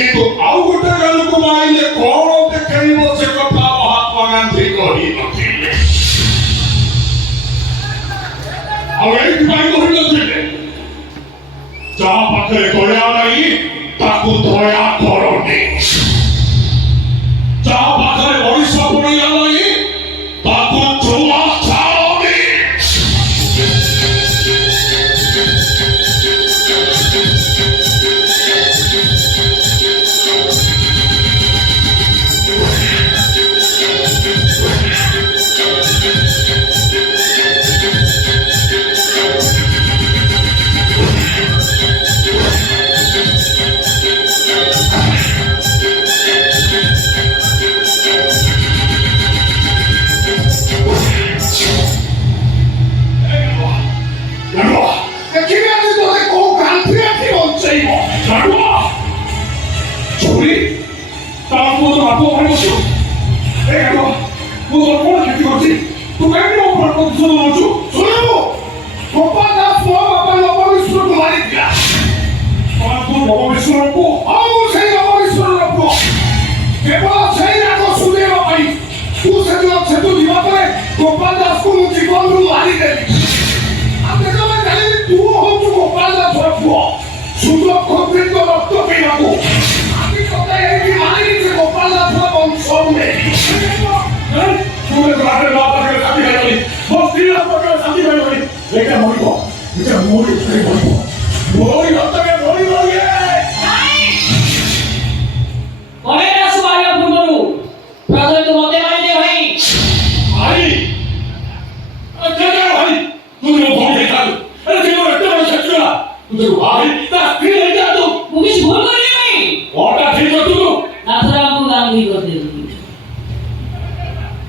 କିନ୍ତୁ ଆଉ ଗୋଟେ ଗାଲକୁ ମାରିଲେ କଣ ଦେଖେଇବ ସେ କଥା ମହାତ୍ମା ଗାନ୍ଧୀ କହିନଥିଲେ। ଆଉ ଏଇଥିପାଇଁ କହିନଥିଲେ ଯାହା ପାଖରେ ଦୟା ନାହିଁ ତାକୁ ଦୟା କରନି, ଯାହା ପାଖରେ ମଣିଷ ପଡ଼ିଆ ନାହିଁ ତାକୁ ଚୁମା ଛାଡ଼ନି। गोपाल दास को जीवन मारी देली तू हो गोपाल दास सुंदर खत्री को रक्त पीवाकू गोपाल दास वंश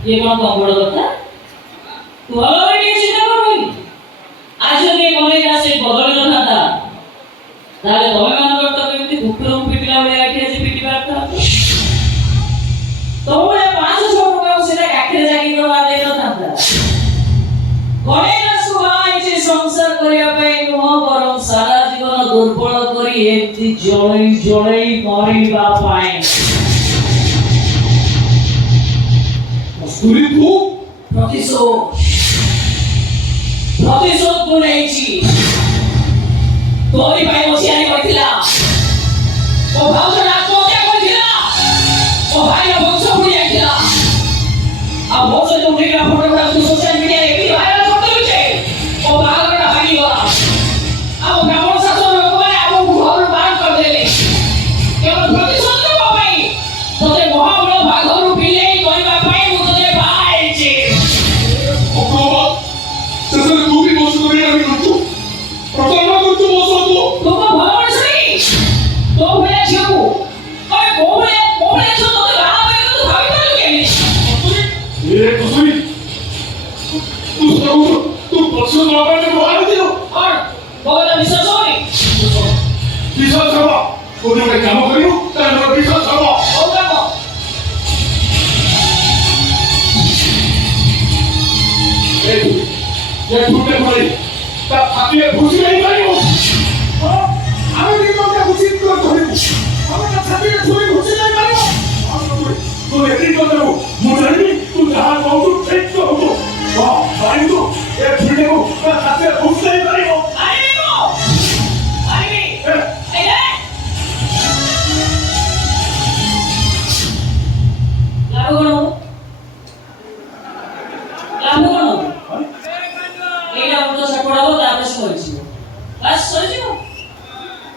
ये कौन बड़ कथा तू अलरेडी चिंता करबी आज जदि कलेजा से बदल न था ताले तमे मान करत केमती कुकुरम पिटिला बळे आठी जे पिटी बारता तोळे 500 टका सेटा काखरे जागी करवा दे न था कलेजा सुहाई जे संसार करिया पई नुह बरम सारा जीवन दुर्बल करी एती जळई जळई मरिबा पाए तुरी तू प्रतिशोध को नेछि तोरी भाई ओसियानी कहिला ओ भाउजन आत्महत्या करिला ओ भाई वंश बुडी आइला आ वंश जो उठिला फोटोग्राफ तो सोशल मीडिया रे भी वायरल करते छै ओ बागरटा भागी गला आ ब्राह्मण शासन लोक माने आ घर बाहर कर देले केवल प्रतिशोध न पाई तते महाबल भागरु पिले कहिबा पाई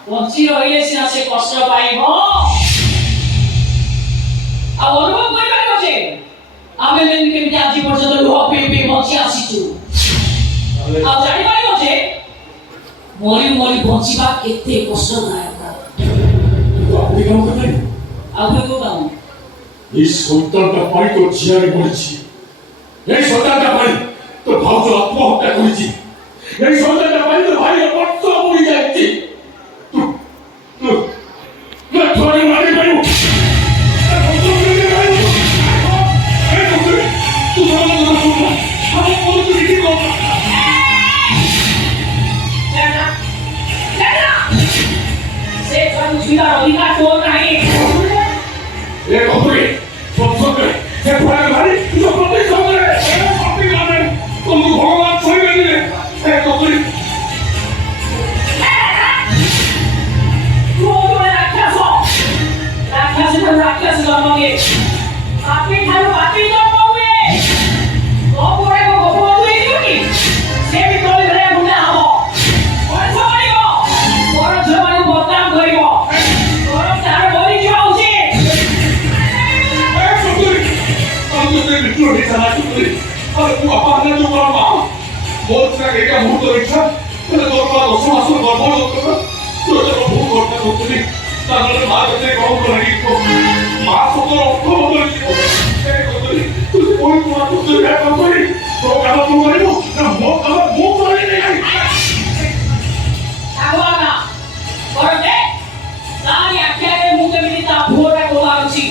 बंची रहिले सिना से कष्ट पाइबो आ अनुभव कोइ पाइबो जे आमे लेन केमति आजि पर्यंत लुह पे बंची आसीछु आ जानि पाइबो जे मरि मरि बंचिबा केते कष्टदायक आपने काम करते आपने को काम इस संतान का पाई तो जियारे मरिछि এই সন্তানটা পাই তো ভাউজ আত্মহত্যা করেছি এই সন্তানটা পাই তো ভাই অপত্য মরে যাচ্ছে से বুঝিবার অধিকার তোর নাই। এ কতরে সত্যকে সে ঘোড়ার গাড়ি তো প্রত্যেক সময় আপনি জানেন তুমি ভগবান সইবে দিলে এ কতরে তোরে রাক্ষস রাক্ষস জন্মকে আপনি ঠারু আপনি জন্মবে ওপরে ভগবান তুই দিবি সে বি তোরে ধরে মুন্ডা হব পয়সা মারিব বড় ঝমানি বদনাম করিব তোর তার বলি যাওয়া উচিত। Agora, bora ver? Dai aquele mundo militar pura com a uci.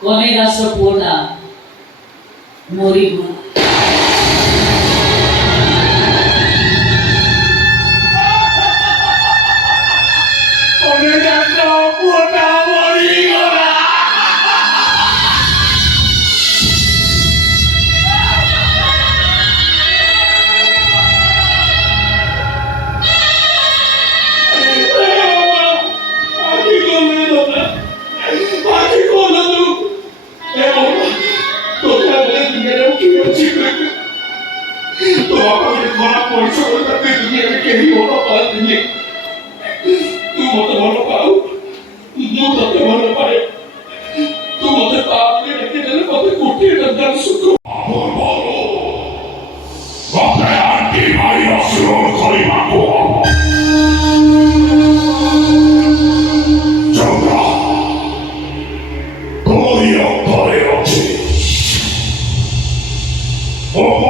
Kone rasa puna moribu. Oh,